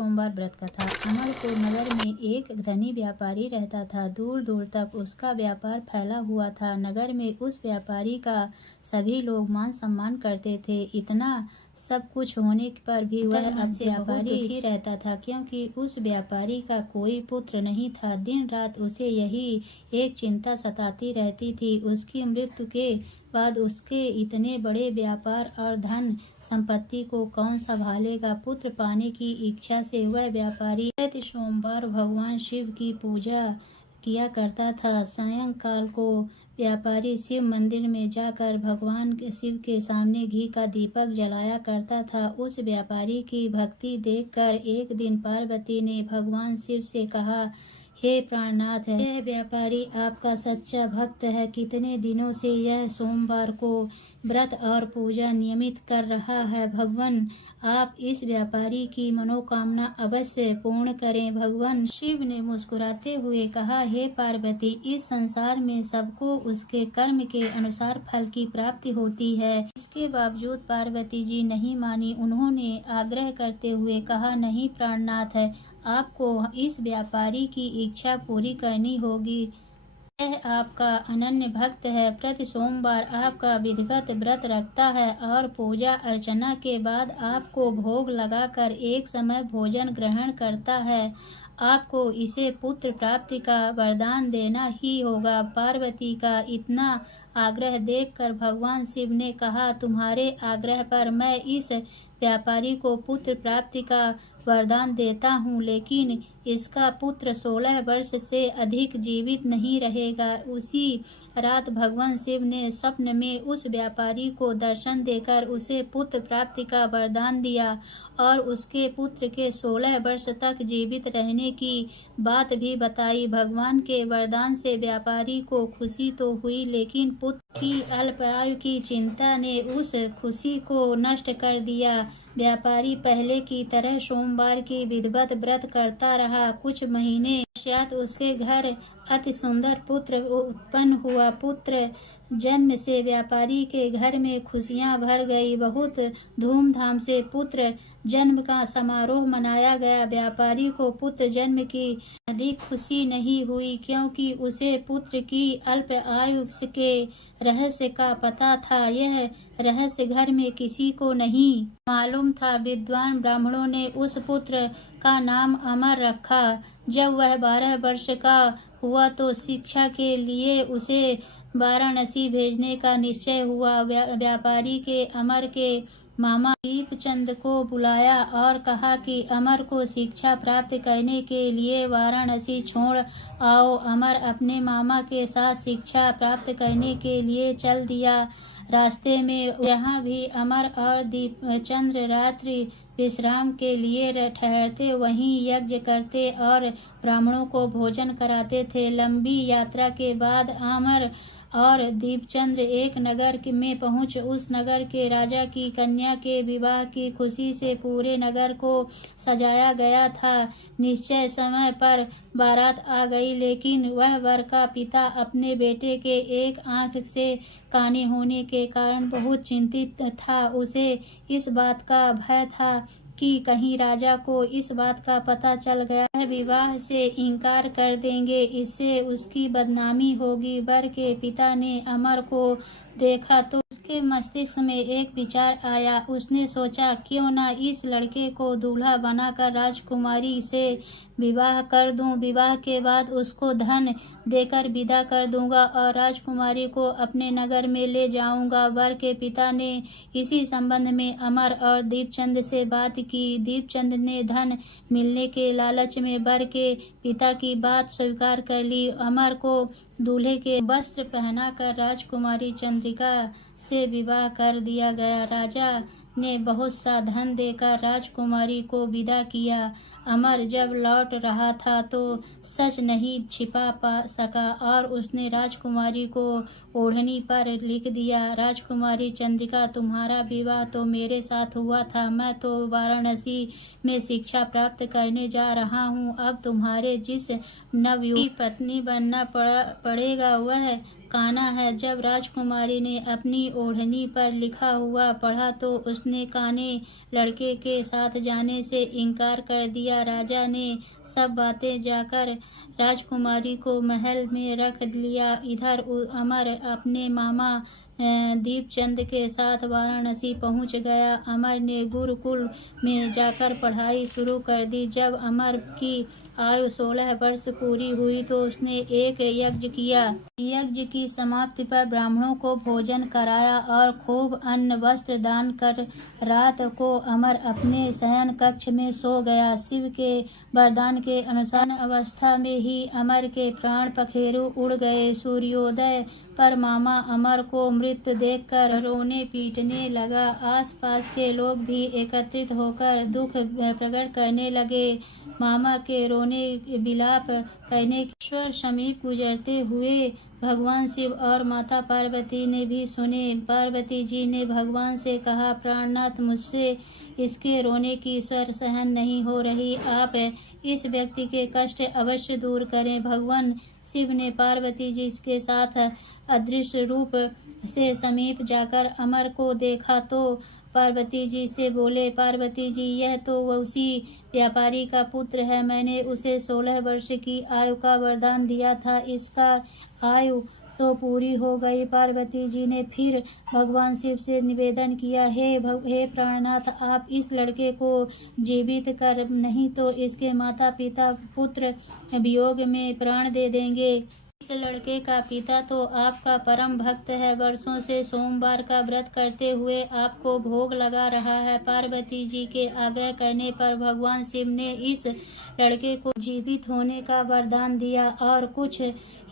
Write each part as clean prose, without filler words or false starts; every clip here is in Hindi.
सोमवार व्रत कथा। अमरपुर नगर में एक धनी व्यापारी रहता था। दूर दूर तक उसका व्यापार फैला हुआ था। नगर में उस व्यापारी का सभी लोग मान सम्मान करते थे। इतना सब कुछ होने पर भी वह अपने व्यापारी दुखी रहता था, क्योंकि उस व्यापारी का कोई पुत्र नहीं था। दिन रात उसे यही एक चिंता सताती रहती थी, उसकी मृत्यु के बाद उसके इतने बड़े व्यापार और धन संपत्ति को कौन संभालेगा। पुत्र पाने की इच्छा से वह व्यापारी प्रति सोमवार भगवान शिव की पूजा किया करता था। सायंकाल को व्यापारी शिव मंदिर में जाकर भगवान शिव के सामने घी का दीपक जलाया करता था। उस व्यापारी की भक्ति देखकर एक दिन पार्वती ने भगवान शिव से कहा, हे प्राणनाथ, यह व्यापारी आपका सच्चा भक्त है। कितने दिनों से यह सोमवार को व्रत और पूजा नियमित कर रहा है। भगवान आप इस व्यापारी की मनोकामना अवश्य पूर्ण करें। भगवान शिव ने मुस्कुराते हुए कहा, हे पार्वती, इस संसार में सबको उसके कर्म के अनुसार फल की प्राप्ति होती है। इसके बावजूद पार्वती जी नहीं मानी। उन्होंने आग्रह करते हुए कहा, नहीं प्राणनाथ, आपको इस व्यापारी की इच्छा पूरी करनी होगी। यह आपका अनन्य भक्त है। प्रति सोमवार आपका विधिवत व्रत रखता है और पूजा अर्चना के बाद आपको भोग लगाकर एक समय भोजन ग्रहण करता है। आपको इसे पुत्र प्राप्ति का वरदान देना ही होगा। पार्वती का इतना आग्रह देखकर भगवान शिव ने कहा, तुम्हारे आग्रह पर मैं इस व्यापारी को पुत्र प्राप्ति का वरदान देता हूँ, लेकिन इसका पुत्र 16 वर्ष से अधिक जीवित नहीं रहेगा। उसी रात भगवान शिव ने स्वप्न में उस व्यापारी को दर्शन देकर उसे पुत्र प्राप्ति का वरदान दिया और उसके पुत्र के 16 वर्ष तक जीवित रहने की बात भी बताई। भगवान के वरदान से व्यापारी को खुशी तो हुई, लेकिन पुत्र की अल्पायु की चिंता ने उस खुशी को नष्ट कर दिया। व्यापारी पहले की तरह सोमवार की विधिवत व्रत करता रहा। कुछ महीने पश्चात उसके घर अति सुंदर पुत्र उत्पन्न हुआ। पुत्र जन्म से व्यापारी के घर में खुशियां भर गई। बहुत धूमधाम से पुत्र जन्म का समारोह मनाया गया। व्यापारी को पुत्र जन्म की अधिक खुशी नहीं हुई, क्योंकि उसे पुत्र की अल्प आयु के रहस्य का पता था। यह रहस्य घर में किसी को नहीं मालूम था। विद्वान ब्राह्मणों ने उस पुत्र का नाम अमर रखा। जब वह 12 वर्ष का हुआ तो शिक्षा के लिए उसे वाराणसी भेजने का निश्चय हुआ। व्यापारी के अमर के मामा दीपचंद को बुलाया और कहा कि अमर को शिक्षा प्राप्त करने के लिए वाराणसी छोड़ आओ। अमर अपने मामा के साथ शिक्षा प्राप्त करने के लिए चल दिया। रास्ते में जहाँ भी अमर और दीपचंद रात्रि विश्राम के लिए ठहरते, वहीं यज्ञ करते और ब्राह्मणों को भोजन कराते थे। लंबी यात्रा के बाद अमर और दीपचंद एक नगर में पहुंच उस नगर के राजा की कन्या के विवाह की खुशी से पूरे नगर को सजाया गया था। निश्चय समय पर बारात आ गई, लेकिन वह वर का पिता अपने बेटे के एक आंख से काने होने के कारण बहुत चिंतित था। उसे इस बात का भय था कि कहीं राजा को इस बात का पता चल गया, वह विवाह से इनकार कर देंगे, इससे उसकी बदनामी होगी। वर के पिता ने अमर को देखा तो उसके मस्तिष्क में एक विचार आया। उसने सोचा, क्यों न इस लड़के को दूल्हा बनाकर राजकुमारी से विवाह कर दूं। विवाह के बाद उसको धन देकर विदा कर दूंगा और राजकुमारी को अपने नगर में ले जाऊंगा। वर के पिता ने इसी संबंध में अमर और दीपचंद से बात की। दीपचंद ने धन मिलने के लालच में वर के पिता की बात स्वीकार कर ली। अमर को दूल्हे के वस्त्र पहनाकर राजकुमारी चंद्रिका से विवाह कर दिया गया। राजा ने बहुत सा धन देकर राजकुमारी को विदा किया। अमर जब लौट रहा था तो सच नहीं छिपा पा सका और उसने राजकुमारी को ओढ़नी पर लिख दिया, राजकुमारी चंद्रिका, तुम्हारा विवाह तो मेरे साथ हुआ था। मैं तो वाराणसी में शिक्षा प्राप्त करने जा रहा हूँ। अब तुम्हारे जिस नवयुवती पत्नी बनना पड़ेगा वह काना है। जब राजकुमारी ने अपनी ओढ़नी पर लिखा हुआ पढ़ा तो उसने काने लड़के के साथ जाने से इनकार कर दिया। राजा ने सब बातें जाकर राजकुमारी को महल में रख लिया। इधर अमर अपने मामा दीपचंद के साथ वाराणसी पहुंच गया। अमर ने गुरुकुल में जाकर पढ़ाई शुरू कर दी। जब अमर की आयु 16 वर्ष पूरी हुई तो उसने एक यज्ञ किया। यज्ञ की समाप्ति पर ब्राह्मणों को भोजन कराया और खूब अन्न वस्त्र दान कर रात को अमर अपने शयन कक्ष में सो गया। शिव के वरदान के अनुसार अवस्था में ही अमर के प्राण पखेरु उड़ गए। सूर्योदय पर मामा अमर को मृत देखकर रोने पीटने लगा। आसपास के लोग भी एकत्रित होकर दुख प्रकट करने लगे। मामा के रोने विलाप करने के ईश्वर समीप गुजरते हुए भगवान शिव और माता पार्वती ने भी सुने। पार्वती जी ने भगवान से कहा, प्राणनाथ, मुझसे इसके रोने की स्वर सहन नहीं हो रही, आप इस व्यक्ति के कष्ट अवश्य दूर करें। भगवान शिव ने पार्वती जी के साथ अदृश्य रूप से समीप जाकर अमर को देखा तो पार्वती जी से बोले, पार्वती जी, यह तो उसी व्यापारी का पुत्र है। मैंने उसे 16 वर्ष की आयु का वरदान दिया था, इसका आयु तो पूरी हो गई। पार्वती जी ने फिर भगवान शिव से निवेदन किया, हे प्राणनाथ, आप इस लड़के को जीवित कर, नहीं तो इसके माता पिता पुत्र वियोग में प्राण दे देंगे। इस लड़के का पिता तो आपका परम भक्त है, वर्षों से सोमवार का व्रत करते हुए आपको भोग लगा रहा है। पार्वती जी के आग्रह करने पर भगवान शिव ने इस लड़के को जीवित होने का वरदान दिया और कुछ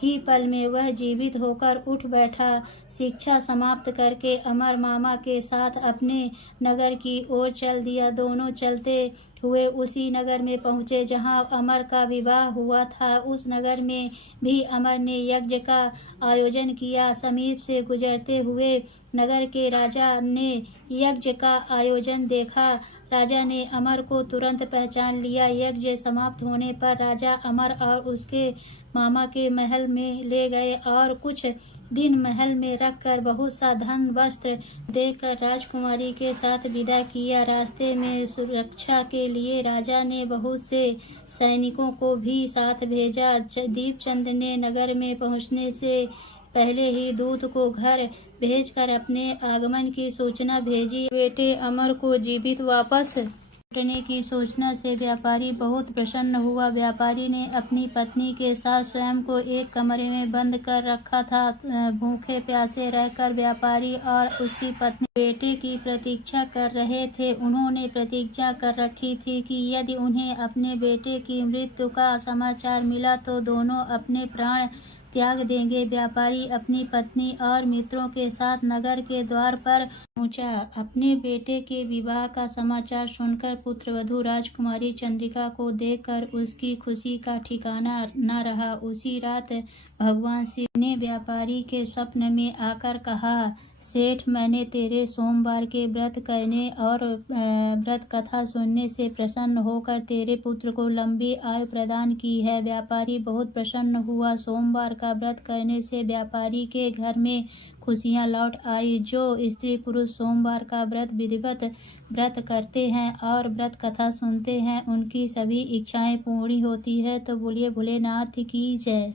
ही पल में वह जीवित होकर उठ बैठा। शिक्षा समाप्त करके अमर मामा के साथ अपने नगर की ओर चल दिया। दोनों चलते हुए उसी नगर में पहुँचे जहाँ अमर का विवाह हुआ था। उस नगर में भी अमर ने यज्ञ का आयोजन किया। समीप से गुजरते हुए नगर के राजा ने यज्ञ का आयोजन देखा। राजा ने अमर को तुरंत पहचान लिया। यज्ञ समाप्त होने पर राजा अमर और उसके मामा के महल में ले गए और कुछ दिन महल में रखकर बहुत सा धन वस्त्र देकर राजकुमारी के साथ विदा किया। रास्ते में सुरक्षा के लिए राजा ने बहुत से सैनिकों को भी साथ भेजा। दीपचंद ने नगर में पहुंचने से पहले ही दूत को घर भेजकर अपने आगमन की सूचना भेजी। बेटे अमर को जीवित वापस लौटने की सूचना से व्यापारी बहुत प्रसन्न हुआ। व्यापारी ने अपनी पत्नी के साथ स्वयं को एक कमरे में बंद कर रखा था। भूखे प्यासे रहकर व्यापारी और उसकी पत्नी बेटे की प्रतीक्षा कर रहे थे। उन्होंने प्रतिज्ञा कर रखी थी कि यदि उन्हें अपने बेटे की मृत्यु का समाचार मिला तो दोनों अपने प्राण त्याग देंगे। व्यापारी अपनी पत्नी और मित्रों के साथ नगर के द्वार पर पहुंचा। अपने बेटे के विवाह का समाचार सुनकर पुत्रवधू राजकुमारी चंद्रिका को देखकर उसकी खुशी का ठिकाना न रहा। उसी रात भगवान शिव ने व्यापारी के स्वप्न में आकर कहा, सेठ, मैंने तेरे सोमवार के व्रत करने और व्रत कथा सुनने से प्रसन्न होकर तेरे पुत्र को लंबी आयु प्रदान की है। व्यापारी बहुत प्रसन्न हुआ। सोमवार का व्रत करने से व्यापारी के घर में खुशियां लौट आई। जो स्त्री पुरुष सोमवार का व्रत विधिवत व्रत करते हैं और व्रत कथा सुनते हैं उनकी सभी इच्छाएं पूरी होती है। तो बोलिए भोलेनाथ की जय।